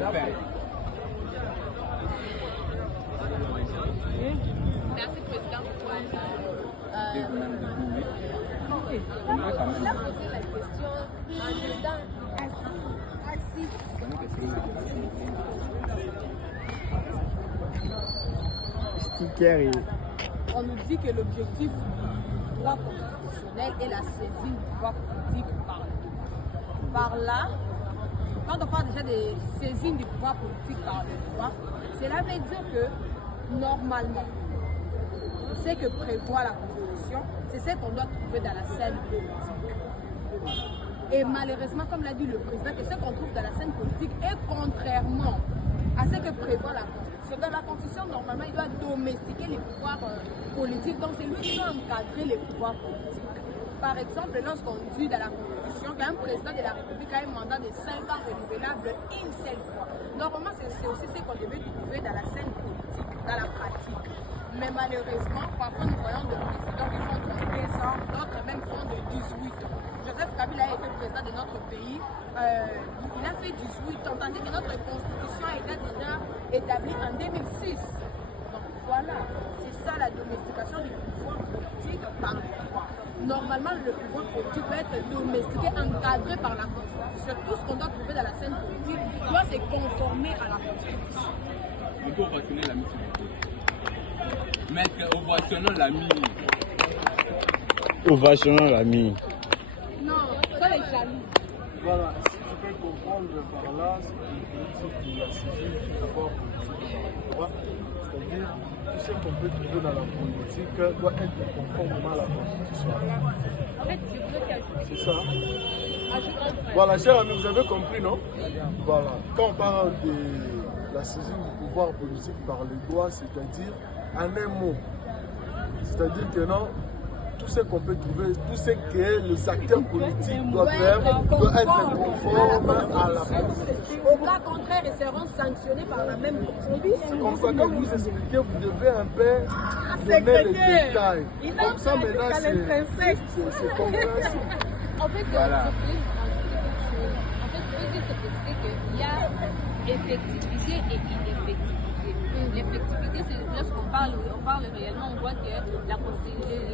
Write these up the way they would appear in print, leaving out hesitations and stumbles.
Merci, Président. Il a posé la question en disant assis. On nous dit que l'objectif du droit constitutionnel est la saisie du pouvoir politique par là. Quand on parle déjà de saisine du pouvoir politique par le droit, cela veut dire que normalement, ce que prévoit la Constitution, c'est ce qu'on doit trouver dans la scène politique. Et malheureusement, comme l'a dit le président, que ce qu'on trouve dans la scène politique est contrairement à ce que prévoit la Constitution. Dans la Constitution, normalement, il doit domestiquer les pouvoirs politiques. Donc, c'est lui qui doit encadrer les pouvoirs politiques. Par exemple, lorsqu'on dit dans la Constitution qu'un président de la République a un mandat de 5 ans renouvelable une seule fois. Normalement, c'est aussi ce qu'on devait trouver dans la scène politique, dans la pratique. Mais malheureusement, parfois nous voyons des présidents qui font 15 ans, d'autres même font de 18 ans. Joseph Kabila a été président de notre pays, il a fait 18 ans, tandis que notre constitution a été déjà établie en 2006. Donc voilà, c'est ça la domestication du pouvoir politique par le droit. Normalement, le pouvoir politique doit être domestiqué, encadré par la Constitution. Tout ce qu'on doit trouver dans la scène politique doit se conformer à la Constitution. On peut ovationner l'ami. Maître, ovationnons l'ami. Ovationnons l'ami. Non, ça les jaloux. Voilà, si je peux comprendre par là, c'est une politique qui a saisi du pouvoir politique par le droit. C'est-à-dire, tout ce qu'on peut trouver dans la politique doit être conformément à la Constitution. En fait, je voudrais qu'elle... C'est ça. Voilà, cher ami, vous avez compris, non? Voilà. Quand on parle de la saisine du pouvoir politique par le droit, c'est-à-dire, en un mot, c'est-à-dire que non, tout ce qu'on peut trouver, tout ce que les acteurs politiques doivent faire doit être conforme à la Constitution. Au cas contraire, ils seront sanctionnés par la même Constitution. C'est comme ça, quand vous expliquez, vous devez un peu donner les détails. Comme ça, maintenant, c'est compréhensible. En fait, Voilà. je voulais se préciser qu'il y a effectivité et ineffectivité. L'effectivité, c'est lorsqu'on parle réellement, on voit que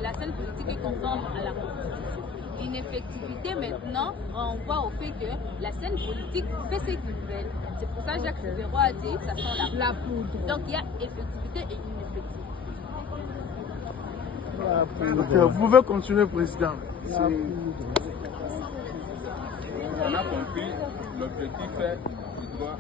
la scène politique est conforme à la Constitution. L'ineffectivité, maintenant, on voit au fait que la scène politique fait ce qu'ils veulent. C'est pour ça que Jacques Chevreau a dit que ça sent la poudre. Donc il y a effectivité et ineffectivité. Vous pouvez continuer, Président. On a compris l'objectif du droit